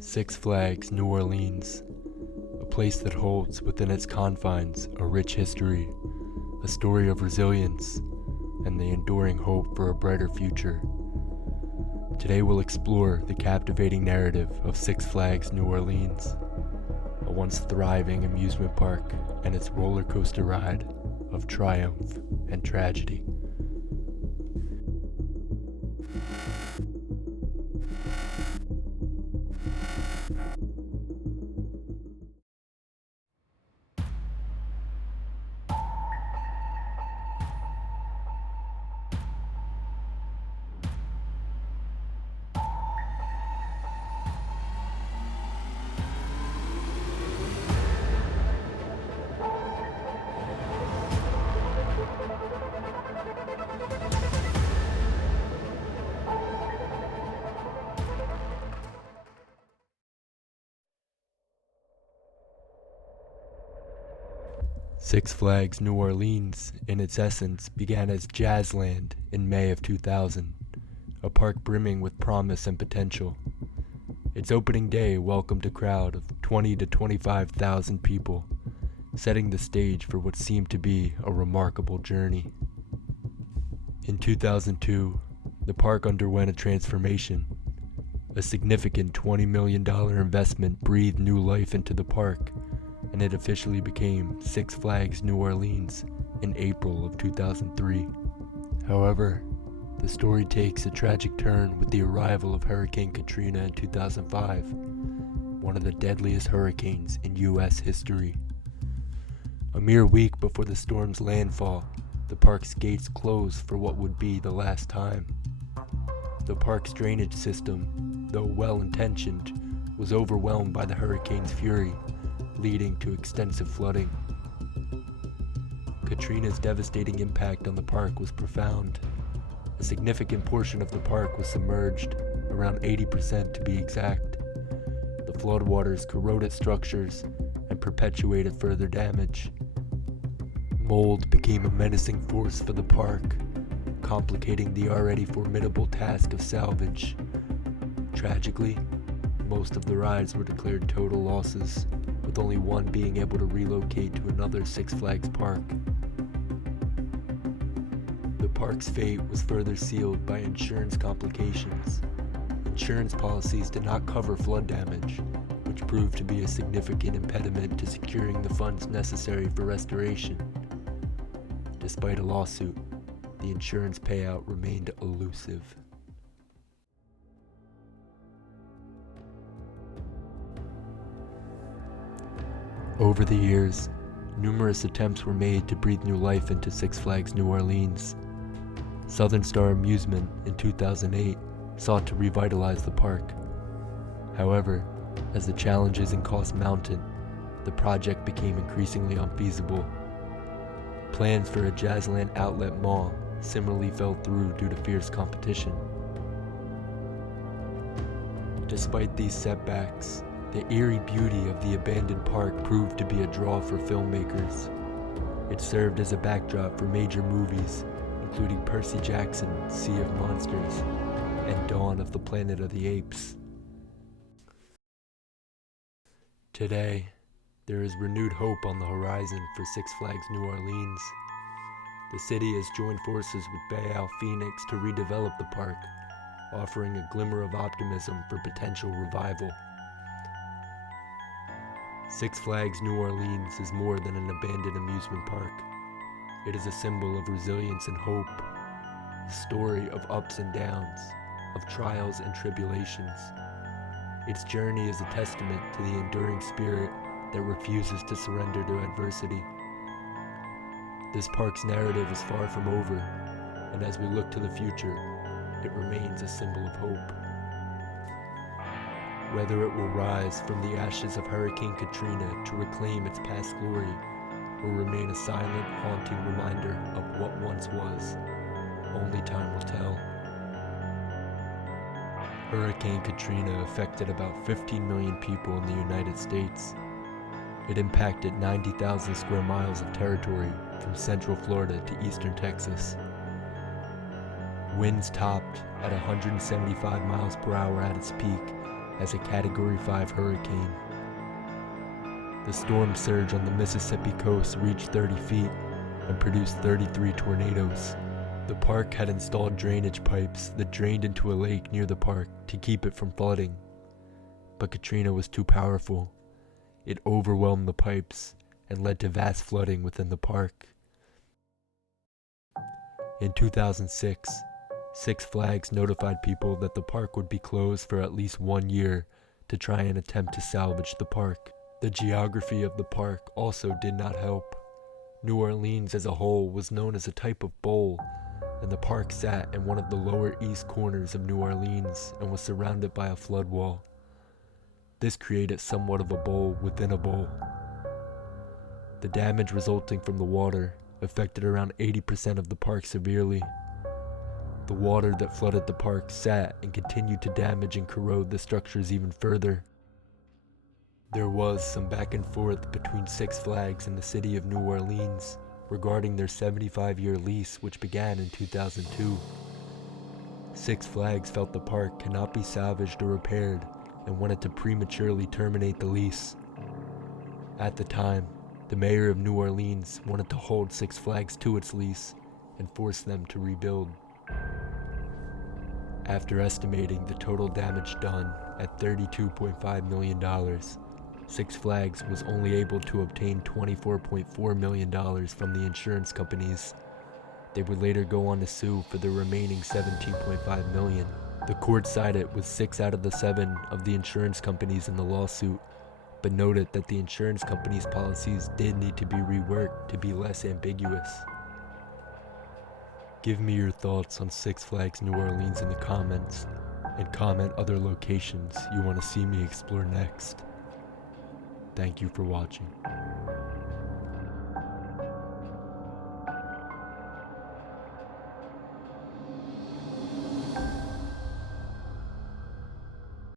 Six Flags, New Orleans, a place that holds within its confines a rich history, a story of resilience, and the enduring hope for a brighter future. Today we'll explore the captivating narrative of Six Flags, New Orleans, a once thriving amusement park and its roller coaster ride of triumph and tragedy. Six Flags New Orleans, in its essence, began as Jazzland in May of 2000, a park brimming with promise and potential. Its opening day welcomed a crowd of 20 to 25,000 people, setting the stage for what seemed to be a remarkable journey. In 2002, the park underwent a transformation. A significant $20 million investment breathed new life into the park, and it officially became Six Flags New Orleans in April of 2003. However, the story takes a tragic turn with the arrival of Hurricane Katrina in 2005, one of the deadliest hurricanes in U.S. history. A mere week before the storm's landfall, the park's gates closed for what would be the last time. The park's drainage system, though well-intentioned, was overwhelmed by the hurricane's fury, leading to extensive flooding. Katrina's devastating impact on the park was profound. A significant portion of the park was submerged, around 80% to be exact. The floodwaters corroded structures and perpetuated further damage. Mold became a menacing force for the park, complicating the already formidable task of salvage. Tragically, most of the rides were declared total losses, with only one being able to relocate to another Six Flags park. The park's fate was further sealed by insurance complications. Insurance policies did not cover flood damage, which proved to be a significant impediment to securing the funds necessary for restoration. Despite a lawsuit, the insurance payout remained elusive. Over the years, numerous attempts were made to breathe new life into Six Flags New Orleans. Southern Star Amusement in 2008 sought to revitalize the park. However, as the challenges and costs mounted, the project became increasingly unfeasible. Plans for a Jazzland outlet mall similarly fell through due to fierce competition. Despite these setbacks, the eerie beauty of the abandoned park proved to be a draw for filmmakers. It served as a backdrop for major movies, including Percy Jackson's Sea of Monsters and Dawn of the Planet of the Apes. Today, there is renewed hope on the horizon for Six Flags New Orleans. The city has joined forces with Bay Phoenix to redevelop the park, offering a glimmer of optimism for potential revival. Six Flags New Orleans is more than an abandoned amusement park. It is a symbol of resilience and hope, a story of ups and downs, of trials and tribulations. Its journey is a testament to the enduring spirit that refuses to surrender to adversity. This park's narrative is far from over, and as we look to the future, it remains a symbol of hope. Whether it will rise from the ashes of Hurricane Katrina to reclaim its past glory, or remain a silent, haunting reminder of what once was, only time will tell. Hurricane Katrina affected about 15 million people in the United States. It impacted 90,000 square miles of territory from central Florida to eastern Texas. Winds topped at 175 miles per hour at its peak as a Category 5 hurricane. The storm surge on the Mississippi coast reached 30 feet and produced 33 tornadoes. The park had installed drainage pipes that drained into a lake near the park to keep it from flooding. But Katrina was too powerful. It overwhelmed the pipes and led to vast flooding within the park. In 2006, Six Flags notified people that the park would be closed for at least 1 year to try and attempt to salvage the park. The geography of the park also did not help. New Orleans as a whole was known as a type of bowl, and the park sat in one of the lower east corners of New Orleans and was surrounded by a flood wall. This created somewhat of a bowl within a bowl. The damage resulting from the water affected around 80% of the park severely. The water that flooded the park sat and continued to damage and corrode the structures even further. There was some back and forth between Six Flags and the city of New Orleans regarding their 75-year lease, which began in 2002. Six Flags felt the park cannot be salvaged or repaired and wanted to prematurely terminate the lease. At the time, the mayor of New Orleans wanted to hold Six Flags to its lease and force them to rebuild. After estimating the total damage done at $32.5 million, Six Flags was only able to obtain $24.4 million from the insurance companies. They would later go on to sue for the remaining $17.5 million. The court sided with 6 out of the 7 of the insurance companies in the lawsuit, but noted that the insurance companies' policies did need to be reworked to be less ambiguous. Give me your thoughts on Six Flags New Orleans in the comments, and comment other locations you want to see me explore next. Thank you for watching.